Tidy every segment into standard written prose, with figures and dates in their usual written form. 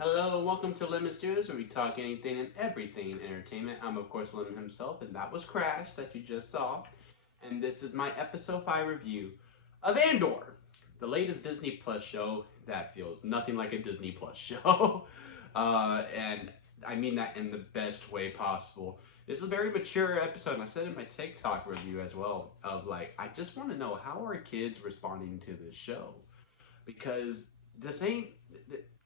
Hello, welcome to Lemon Studios, where we talk anything and everything in entertainment. I'm, of course, Lemon himself, and that was Crash that you just saw. And this is my episode 5 review of Andor, the latest Disney Plus show that feels nothing like a Disney Plus show. And I mean that in the best way possible. This is a very mature episode, and I said in my TikTok review as well, of like, I just want to know how are kids responding to this show? Because this ain't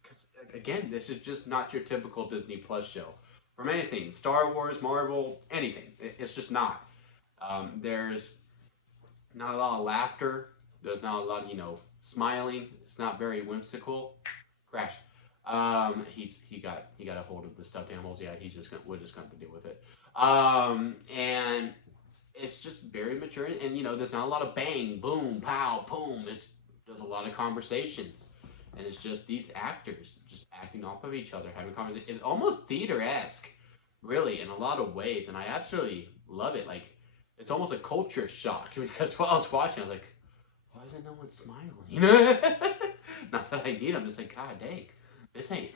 because again, this is just not your typical Disney Plus show. From anything, Star Wars, Marvel, anything, it's just not. There's not a lot of laughter. There's not a lot of smiling. It's not very whimsical. Crash. He got a hold of the stuffed animals. Yeah, we're just gonna have to deal with it. And it's just very mature, and there's not a lot of bang, boom, pow, boom. There's a lot of conversations, and it's just these actors just acting off of each other, having conversations. It's almost theater esque, really, in a lot of ways, and I absolutely love it. Like, it's almost a culture shock because while I was watching, I was like, why isn't no one smiling? Not that I need. I'm just like, God dang, this ain't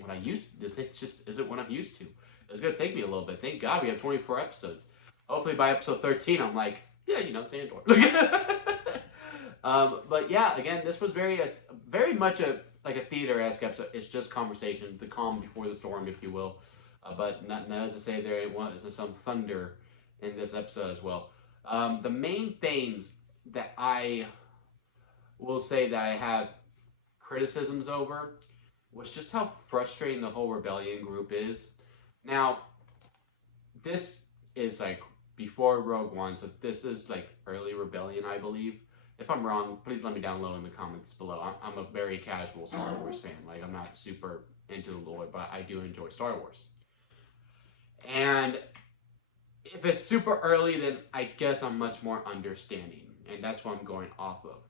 what I used. This ain't just isn't what I'm used to. It's gonna take me a little bit. Thank God we have 24 episodes. Hopefully by episode 13, I'm like, yeah, it's Andor. But yeah, again, this was very much like a theater-esque episode. It's just conversation, the calm before the storm, if you will. But not as to say there was some thunder in this episode as well. The main things that I will say that I have criticisms over was just how frustrating the whole rebellion group is. Now, this is like before Rogue One, so this is like early Rebellion, I believe. If I'm wrong, please let me down low in the comments below. I'm a very casual Star Wars fan. Like, I'm not super into the lore, but I do enjoy Star Wars. And if it's super early, then I guess I'm much more understanding. And that's what I'm going off of.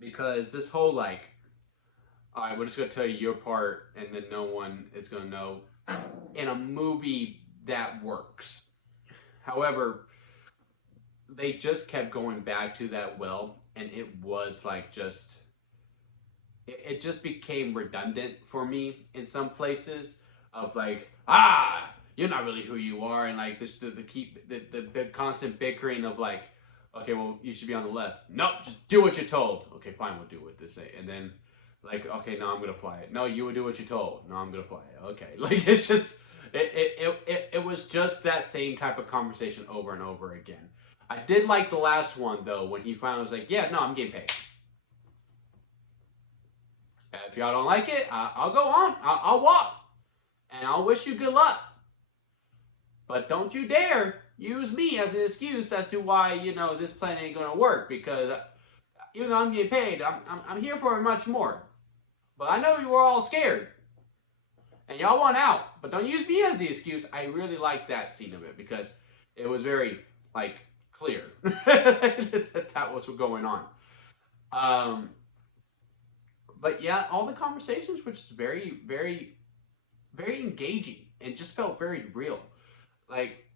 Because this whole, like, all right, we're just going to tell you your part, and then no one is going to know in a movie that works. However, they just kept going back to that well, and it was like it just became redundant for me in some places of like, you're not really who you are, and like this the constant bickering of like, okay, well, you should be on the left. Nope, just do what you're told. Okay, fine, we'll do what they say. And then like, okay, no, I'm gonna fly it. No, you would do what you're told. No, I'm gonna fly it. Okay, like it's just it was just that same type of conversation over and over again. I did like the last one though, when he finally was like, yeah, no, I'm getting paid. If y'all don't like it, I'll go on. I'll walk, and I'll wish you good luck. But don't you dare use me as an excuse as to why this plan ain't gonna work. Because even though I'm getting paid, I'm here for much more. But I know you were all scared, and y'all want out. But don't use me as the excuse. I really liked that scene of it because it was very like clear that was what's going on. Um, but yeah, all the conversations were just very, very, very engaging and just felt very real. Like,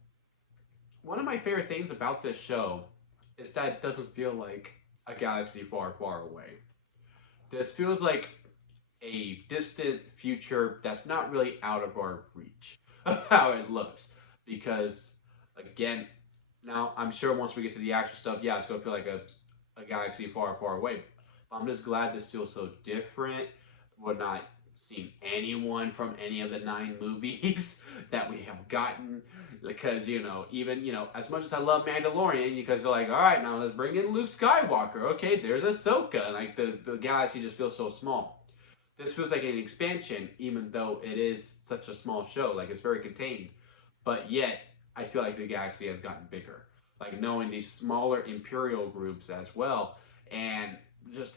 one of my favorite things about this show is that it doesn't feel like a galaxy far, far away. This feels like a distant future that's not really out of our reach of how it looks. Because, again, now I'm sure once we get to the actual stuff, yeah, it's going to feel like a galaxy far, far away. But I'm just glad this feels so different. We're not seeing anyone from any of the 9 movies that we have gotten. Because, even, as much as I love Mandalorian, because they're like, all right, now let's bring in Luke Skywalker. Okay, there's Ahsoka. And, like, the galaxy just feels so small. This feels like an expansion, even though it is such a small show. Like, it's very contained. But yet, I feel like the galaxy has gotten bigger. Like, knowing these smaller Imperial groups as well. And just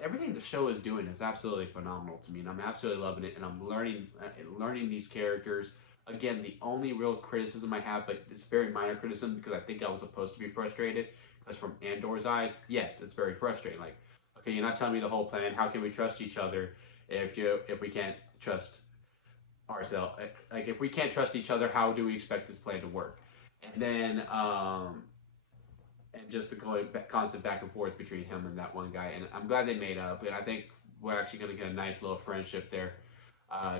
everything the show is doing is absolutely phenomenal to me. And I'm absolutely loving it. And I'm learning these characters. Again, the only real criticism I have, but it's very minor criticism because I think I was supposed to be frustrated. Because from Andor's eyes, yes, it's very frustrating. Like, okay, you're not telling me the whole plan. How can we trust each other if we can't trust ourselves? Like, if we can't trust each other, how do we expect this plan to work? And then and just the constant back and forth between him and that one guy. And I'm glad they made up. And I think we're actually going to get a nice little friendship there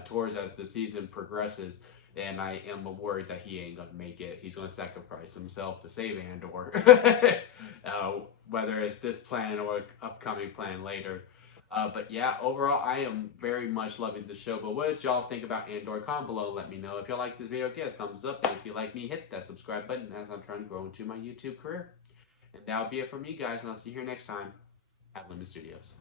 towards as the season progresses. And I am worried that he ain't gonna make it. He's gonna sacrifice himself to save Andor, whether it's this plan or upcoming plan later. But yeah, overall, I am very much loving the show. But what did y'all think about Andor? Comment below. Let me know. If y'all like this video, give it a thumbs up. And if you like me, hit that subscribe button as I'm trying to grow into my YouTube career. And that'll be it from me, guys. And I'll see you here next time at Lemon Studios.